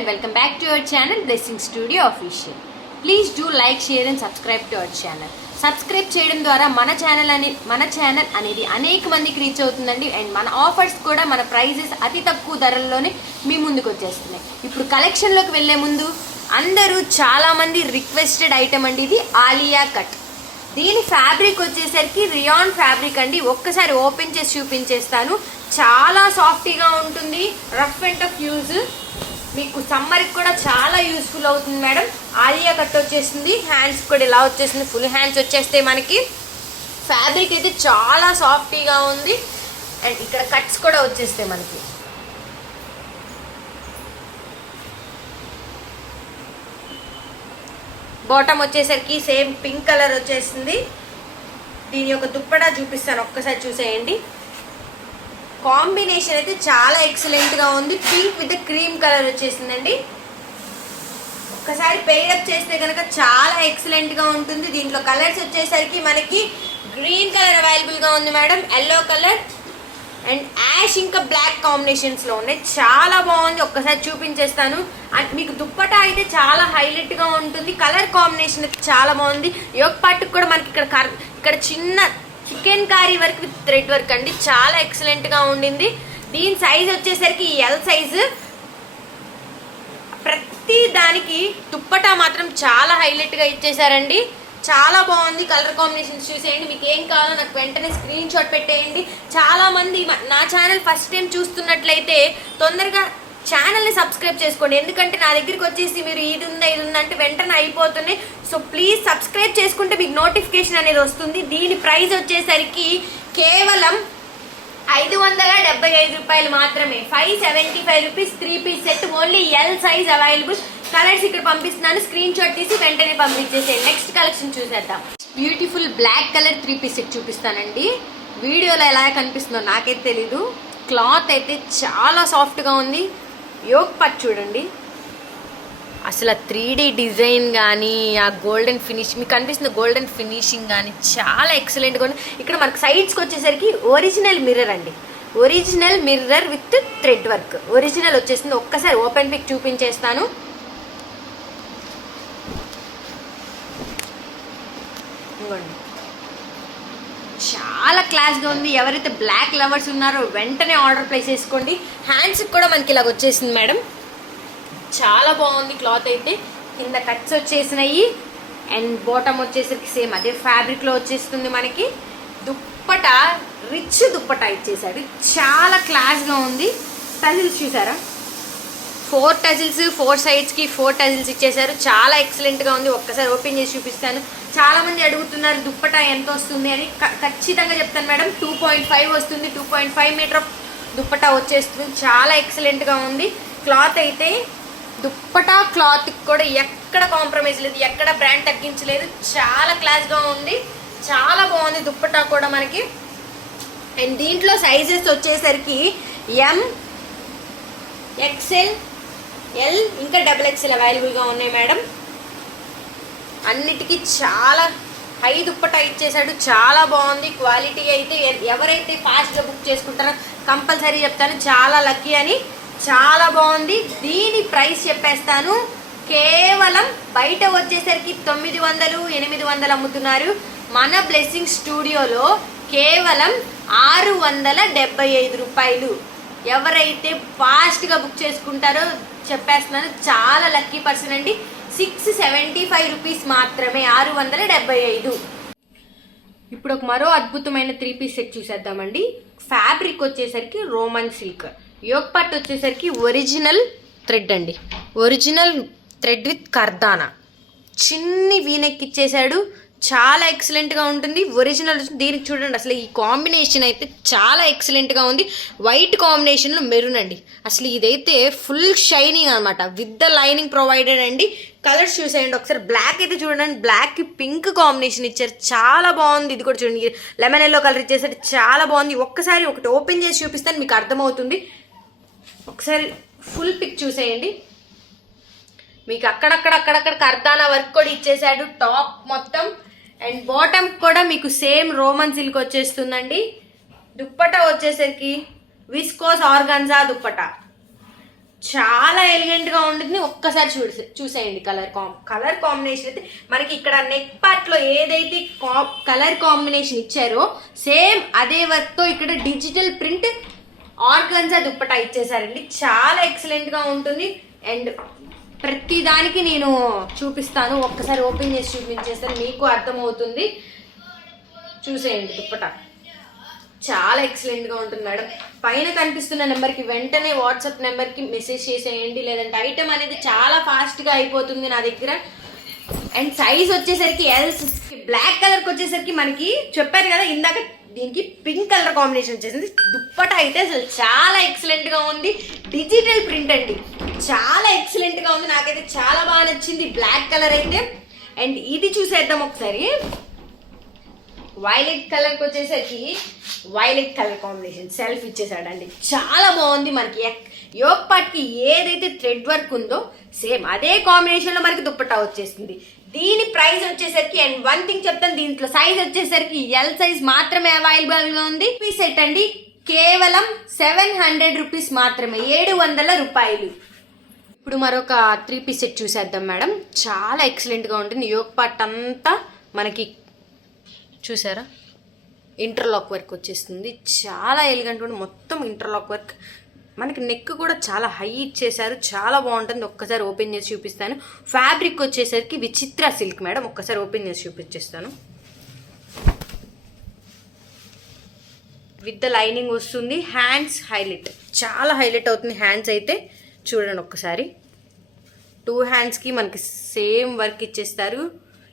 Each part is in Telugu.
and welcome back to our channel Blessing Studio Official. Please do like, share and subscribe to our channel. Subscribe చేయడం ద్వారా మన ఛానల్ అనేది అనేక మందికి రీచ్ అవుతుందండి. అండ్ మన ఆఫర్స్ కూడా మన ప్రైజెస్ అతి తక్కువ ధరల్లోనే మీ ముందుకు వచ్చేస్తున్నాయి. ఇప్పుడు కలెక్షన్లోకి వెళ్లే ముందు అందరూ చాలా మంది రిక్వెస్టెడ్ ఐటమ్ అండి, ఇది ఆలియా కట్. దీని ఫ్యాబ్రిక్ వచ్చేసరికి రియాన్ ఫ్యాబ్రిక్ అండి. ఒక్కసారి ఓపెన్ చేసి చూపించేస్తాను. చాలా సాఫ్టీగా ఉంటుంది, రఫ్ అండ్ టఫ్ యూజ్, మీకు సమ్మర్కి కూడా చాలా యూస్ఫుల్ అవుతుంది మేడం. ఆలియా కట్ వచ్చేసింది, హ్యాండ్స్ కూడా ఇలా వచ్చేసింది, ఫుల్ హ్యాండ్స్ వచ్చేస్తే మనకి. ఫ్యాబ్రిక్ అయితే చాలా సాఫ్టీగా ఉంది అండ్ ఇక్కడ కట్స్ కూడా వచ్చేస్తాయి మనకి. బాటమ్ వచ్చేసరికి సేమ్ పింక్ కలర్ వచ్చేసింది. దీని యొక్క దుప్పటా చూపిస్తాను, ఒక్కసారి చూసేయండి. కాంబినేషన్ అయితే చాలా ఎక్సలెంట్ గా ఉంది. పింక్ విత్ క్రీమ్ కలర్ వచ్చేసిందండి. ఒక్కసారి పెయిడప్ చేస్తే కనుక చాలా ఎక్సలెంట్ గా ఉంటుంది. దీంట్లో కలర్స్ వచ్చేసరికి మనకి గ్రీన్ కలర్ అవైలబుల్ గా ఉంది madam, yellow colour and ash ఇంకా బ్లాక్ కాంబినేషన్స్ లో ఉన్నాయి. చాలా బాగుంది, ఒక్కసారి చూపించేస్తాను. అండ్ మీకు దుప్పటా అయితే చాలా హైలైట్ గా ఉంటుంది. కలర్ కాంబినేషన్ అయితే చాలా బాగుంది. యోగ్ పార్ట్ కూడా మనకి ఇక్కడ చిన్న chikankari work with thread work అండి, చాలా ఎక్సలెంట్ గా ఉండింది. దీని సైజ్ వచ్చేసరికి ఎల్ సైజు. ప్రతి దానికి దుప్పటా మాత్రం చాలా హైలైట్ గా ఇచ్చేసారండి, చాలా బాగుంది. కలర్ కాంబినేషన్స్ చూసేయండి. మీకు ఏం కావాలో నాకు వెంటనే స్క్రీన్ షాట్ పెట్టేయండి. చాలా మంది నా ఛానల్ ఫస్ట్ టైం చూస్తున్నట్లయితే తొందరగా ఛానల్ని సబ్స్క్రైబ్ చేసుకోండి, ఎందుకంటే నా దగ్గరికి వచ్చేసి మీరు ఇది ఉందంటే వెంటనే అయిపోతున్నాయి. సో ప్లీజ్ సబ్స్క్రైబ్ చేసుకుంటే మీకు నోటిఫికేషన్ అనేది వస్తుంది. దీని ప్రైస్ వచ్చేసరికి కేవలం 575 రూపాయలు మాత్రమే. 575 rupees 3 piece set, only L size available. Colours ఇక్కడ పంపిస్తున్నాను, స్క్రీన్ షాట్ తీసి వెంటనే పంపించేసేయండి. నెక్స్ట్ కలెక్షన్ చూసేద్దాం. Beautiful black colour 3 piece set చూపిస్తానండి. వీడియోలో ఎలా కనిపిస్తుందో నాకైతే తెలీదు. క్లాత్ అయితే చాలా సాఫ్ట్గా ఉంది. యోగ్ పార్ట్ చూడండి, అసలు 3D డిజైన్ కానీ ఆ గోల్డెన్ ఫినిష్ మీకు కనిపిస్తుంది, గోల్డెన్ ఫినిషింగ్ కానీ చాలా ఎక్సలెంట్గా ఉంది. ఇక్కడ మనకు సైడ్స్కి వచ్చేసరికి ఒరిజినల్ మిర్రర్ అండి, original mirror with thread work original వచ్చేసింది. ఒక్కసారి ఓపెన్ పిక్ చూపించేస్తాను. ఇవ్వండి, చాలా క్లాస్గా ఉంది. ఎవరైతే బ్లాక్ లవర్స్ ఉన్నారో వెంటనే ఆర్డర్ ప్లేస్ చేసుకోండి. హ్యాండ్స్కి కూడా మనకి ఇలాగ వచ్చేసింది మేడం, చాలా బాగుంది. క్లాత్ అయితే కింద కట్స్ వచ్చేసినాయి అండ్ బాటమ్ వచ్చేసరికి సేమ్ అదే ఫ్యాబ్రిక్లో వచ్చేస్తుంది మనకి. దుప్పటా రిచ్ దుప్పటా ఇచ్చేసాడు, చాలా క్లాస్గా ఉంది. టజిల్స్ చూసారా, 4 టజిల్స్, 4 సైడ్స్కి 4 టజిల్స్ ఇచ్చేసారు, చాలా ఎక్సలెంట్గా ఉంది. ఒక్కసారి ఓపెన్ చేసి చూపిస్తాను. చాలా మంది అడుగుతున్నారు దుప్పటా ఎంత వస్తుంది అని. ఖచ్చితంగా చెప్తాను మేడం, 2.5 వస్తుంది. 2.5 మీటర్ దుప్పటా వచ్చేస్తుంది, చాలా ఎక్సలెంట్గా ఉంది. క్లాత్ అయితే దుప్పటా క్లాత్ కూడా ఎక్కడ కాంప్రమైజ్ లేదు, ఎక్కడ బ్రాండ్ తగ్గించలేదు, చాలా క్లాస్గా ఉంది, చాలా బాగుంది దుప్పటా కూడా మనకి. అండ్ దీంట్లో సైజెస్ వచ్చేసరికి ఎం, ఎక్సెల్, ఎల్ ఇంకా XXL అవైలబుల్గా ఉన్నాయి మేడం. అన్నిటికీ చాలా హై దుప్పటా ఇచ్చేసాడు, చాలా బాగుంది. క్వాలిటీ అయితే ఎవరైతే ఫాస్ట్గా బుక్ చేసుకుంటారో కంపల్సరీ చెప్తాను, చాలా లక్కీ అని. చాలా బాగుంది. దీని ప్రైస్ చెప్పేస్తాను, కేవలం బయట వచ్చేసరికి 900, 800 అమ్ముతున్నారు. మన బ్లెస్సింగ్ స్టూడియోలో కేవలం 675 రూపాయలు. ఎవరైతే ఫాస్ట్గా బుక్ చేసుకుంటారో చెప్పేస్తున్నాను, చాలా లక్కీ పర్సన్ అండి. 675 రూపీస్ మాత్రమే, 675. ఇప్పుడు ఒక మరో అద్భుతమైన 3 పీస్ సెట్ చూసేద్దామండి. ఫ్యాబ్రిక్ వచ్చేసరికి రోమన్ సిల్క్, యోగ్ పార్ట్ వచ్చేసరికి ఒరిజినల్ థ్రెడ్ అండి, ఒరిజినల్ థ్రెడ్ విత్ కర్దానా. చిన్ని వీనెక్ ఇచ్చేసాడు, చాలా ఎక్సలెంట్గా ఉంటుంది. ఒరిజినల్ దీనికి చూడండి, అసలు ఈ కాంబినేషన్ అయితే చాలా ఎక్సలెంట్గా ఉంది. వైట్ కాంబినేషన్లో మెరూన్ అండి, అసలు ఇదైతే ఫుల్ షైనింగ్ అనమాట, విత్ ద లైనింగ్ ప్రొవైడెడ్ అండి. కలర్స్ చూసేయండి ఒకసారి. బ్లాక్ అయితే చూడండి, బ్లాక్కి పింక్ కాంబినేషన్ ఇచ్చారు, చాలా బాగుంది. ఇది కూడా చూడండి, లెమన్ ఎల్లో కలర్ ఇచ్చేసరికి చాలా బాగుంది. ఒక్కసారి ఒకటి ఓపెన్ చేసి చూపిస్తాను, మీకు అర్థమవుతుంది. ఒకసారి ఫుల్ పిక్ చూసేయండి. మీకు అక్కడక్కడ కర్దానా వర్క్ కూడా ఇచ్చేసాడు టాప్ మొత్తం. అండ్ బాటమ్ కూడా మీకు సేమ్ రోమన్ సిల్క్ వచ్చేస్తుందండి. దుప్పటా వచ్చేసరికి విస్కోస్ ఆర్గాన్జా దుప్పటా, చాలా ఎలిగెంట్ గా ఉంటుంది. ఒక్కసారి చూసేయండి కలర్ కాంబినేషన్ అయితే మనకి ఇక్కడ నెక్ పార్ట్ లో ఏదైతే కలర్ కాంబినేషన్ ఇచ్చారో సేమ్ అదే వర్క్ తో ఇక్కడ డిజిటల్ ప్రింట్ ఆర్గన్జా దుప్పటా ఇచ్చేసారండి. చాలా ఎక్సలెంట్ గా ఉంటుంది. అండ్ ప్రతి దానికి నేను చూపిస్తాను, ఒక్కసారి ఓపెన్ చేసి చూపించేస్తాను, మీకు అర్థమవుతుంది. చూసేయండి దుప్పటా చాలా ఎక్సలెంట్ గా ఉంటుంది మేడం. పైన కనిపిస్తున్న నెంబర్కి వెంటనే వాట్సాప్ నెంబర్కి మెసేజ్ చేసేయండి, లేదంటే ఐటమ్ అనేది చాలా ఫాస్ట్ గా అయిపోతుంది నా దగ్గర. అండ్ సైజ్ వచ్చేసరికి ఎల్స్, బ్లాక్ కలర్ కి వచ్చేసరికి మనకి చెప్పారు కదా ఇందాక, దీనికి పింక్ కలర్ కాంబినేషన్ వచ్చేసింది. దుప్పట అయితే అసలు చాలా ఎక్సలెంట్ గా ఉంది. డిజిటల్ ప్రింట్ అండి, చాలా ఎక్సలెంట్ గా ఉంది. నాకైతే చాలా బాగా నచ్చింది బ్లాక్ కలర్ అయితే. అండ్ ఇది చూసేద్దాం ఒకసారి. వైలెట్ కలర్ కి వచ్చేసరికి వైలెట్ కలర్ కాంబినేషన్ సెల్ఫ్ ఇచ్చేసాడండి. చాలా బాగుంది. మనకి యోక్ పార్ట్ కి ఏదైతే థ్రెడ్ వర్క్ ఉందో సేమ్ అదే కాంబినేషన్ లో మనకి దుప్పట్టా వచ్చేస్తుంది. దీని ప్రైస్ వచ్చేసరికి, అండ్ వన్ థింగ్ చెప్తాను, దీంట్లో సైజ్ వచ్చేసరికి ఎల్ సైజ్ మాత్రమే అవైలబుల్ గా ఉంది. సెట్ అండి కేవలం 700 రూపీస్ మాత్రమే, 700 రూపాయలు. ఇప్పుడు మరొక 3 పీస్ సెట్ చూసేద్దాం మేడం. చాలా ఎక్సలెంట్ గా ఉంటుంది. యోక్ పార్ట్ అంతా మనకి చూసారా ఇంటర్లాక్ వర్క్ వచ్చేస్తుంది. చాలా ఎలిగెంట్ ఉంది, మొత్తం ఇంటర్లాక్ వర్క్. మనకి నెక్ కూడా చాలా హై ఇచ్చేసారు, చాలా బాగుంటుంది. ఒక్కసారి ఓపెన్ చేసి చూపిస్తాను. ఫ్యాబ్రిక్ వచ్చేసరికి విచిత్ర సిల్క్ మేడం. ఒక్కసారి ఓపెన్ చేసి చూపించేస్తాను. విత్ ద లైనింగ్ వస్తుంది. హ్యాండ్స్ హైలైట్, చాలా హైలైట్ అవుతుంది హ్యాండ్స్ అయితే. చూడండి ఒక్కసారి, 2 హ్యాండ్స్కి మనకి సేమ్ వర్క్ ఇచ్చేస్తారు,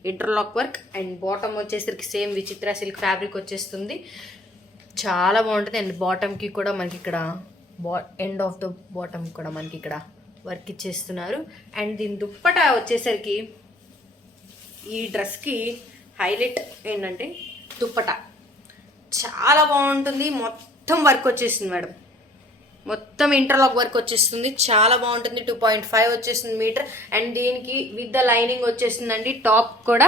ఇంటర్లాక్ వర్క్. అండ్ బాటమ్ వచ్చేసరికి సేమ్ విచిత్ర సిల్క్ ఫ్యాబ్రిక్ వచ్చేస్తుంది. చాలా బాగుంటుంది. అండ్ బాటమ్కి కూడా మనకి ఇక్కడ ఎండ్ ఆఫ్ ద బాటమ్ కూడా మనకి ఇక్కడ వర్క్ ఇచ్చేస్తున్నారు. అండ్ దీని దుప్పటా వచ్చేసరికి ఈ డ్రెస్కి హైలైట్ ఏంటంటే దుప్పటా చాలా బాగుంటుంది. మొత్తం వర్క్ వచ్చేస్తుంది మేడం, మొత్తం ఇంటర్లాక్ వర్క్ వచ్చేస్తుంది. చాలా బాగుంటుంది. 2.5 వచ్చేస్తుంది మీటర్. అండ్ దీనికి విత్ ద లైనింగ్ వచ్చేస్తుందండి. టాప్ కూడా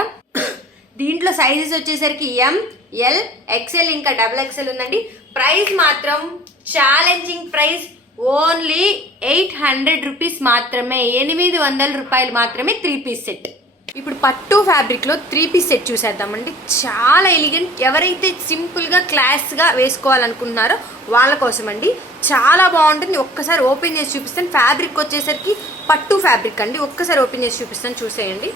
దీంట్లో సైజెస్ వచ్చేసరికి ఎం, ఎల్, ఎక్స్ఎల్ ఇంకా XXL ఉందండి. ప్రైస్ మాత్రం ఛాలెంజింగ్ ప్రైస్, ఓన్లీ 800 రూపీస్ మాత్రమే, 800 రూపాయలు మాత్రమే 3 పీస్ సెట్. ఇప్పుడు పట్టు ఫ్యాబ్రిక్ లో 3 పీస్ సెట్ చూసేద్దామండి. చాలా ఎలిగెంట్, ఎవరైతే సింపుల్ గా క్లాస్ గా వేసుకోవాలనుకుంటున్నారో వాళ్ళ కోసం అండి. చాలా బాగుంటుంది. ఒక్కసారి ఓపెన్ చేసి చూపిస్తాను. ఫ్యాబ్రిక్ వచ్చేసరికి పట్టు ఫ్యాబ్రిక్ అండి. ఒక్కసారి ఓపెన్ చేసి చూపిస్తాను, చూసేయండి.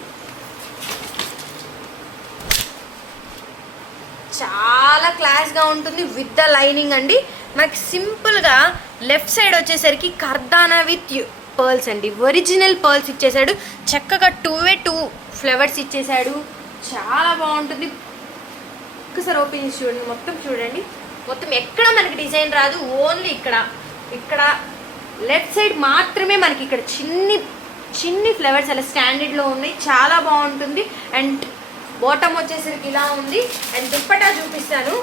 చాలా క్లాస్ గా ఉంటుంది విత్ ద లైనింగ్ అండి. మనకి సింపుల్ గా లెఫ్ట్ సైడ్ వచ్చేసరికి కర్దానా విత్ పర్ల్స్ అండి. ఒరిజినల్ పర్ల్స్ ఇచ్చేసాడు. చక్కగా 2 ఫ్లవర్స్ ఇచ్చేసాడు. చాలా బాగుంటుంది. ఒక్కసారి ఓపెన్ చేసి చూడండి, మొత్తం చూడండి. మొత్తం ఎక్కడ మనకి డిజైన్ రాదు, ఓన్లీ ఇక్కడ లెఫ్ట్ సైడ్ మాత్రమే మనకి ఇక్కడ చిన్ని ఫ్లవర్స్ అలా స్టాండర్డ్ లో ఉన్నాయి. చాలా బాగుంటుంది. అండ్ బాటమ్ వచ్చేసరికి ఇలా ఉంది. అండ్ దుప్పటా చూపిస్తాను.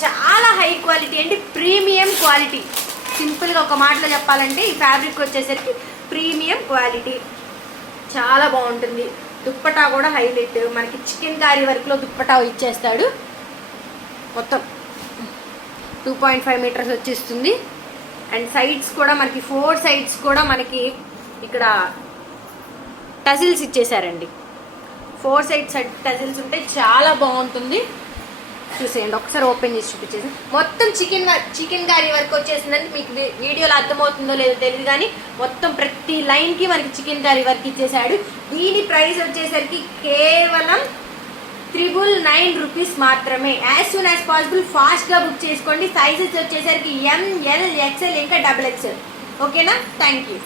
చాలా హై క్వాలిటీ అండి, ప్రీమియం క్వాలిటీ. సింపుల్గా ఒక మాటలో చెప్పాలంటే ఈ ఫ్యాబ్రిక్ వచ్చేసరికి ప్రీమియం క్వాలిటీ, చాలా బాగుంటుంది. దుప్పటా కూడా హైలైట్. మనకి చికెన్ కారీ వర్క్లో దుప్పటా ఇచ్చేస్తాడు. మొత్తం 2.5 మీటర్స్ వచ్చేస్తుంది. అండ్ సైడ్స్ కూడా మనకి 4 సైడ్స్ కూడా మనకి ఇక్కడ టజిల్స్ ఇచ్చేసారండి. 4 సైడ్స్ టజిల్స్ ఉంటాయి. చాలా బాగుంటుంది. చూసేయండి, ఒకసారి ఓపెన్ చేసి చూపించేసి. మొత్తం చికెన్ కర్రీ వర్క్ వచ్చేసిందండి. మీకు వీడియోలో అర్థమవుతుందో లేదో తెలియదు కానీ మొత్తం ప్రతి లైన్ కి మనకి చికెన్ కర్రీ వర్క్ ఇచ్చేసాడు. దీని ప్రైస్ వచ్చేసరికి కేవలం 999 రూపీస్ మాత్రమే. As soon as possible fast గా బుక్ చేసుకోండి. సైజెస్ వచ్చేసరికి ఎం, ఎల్, XL ఇంకా XXL. ఓకేనా? Thank you.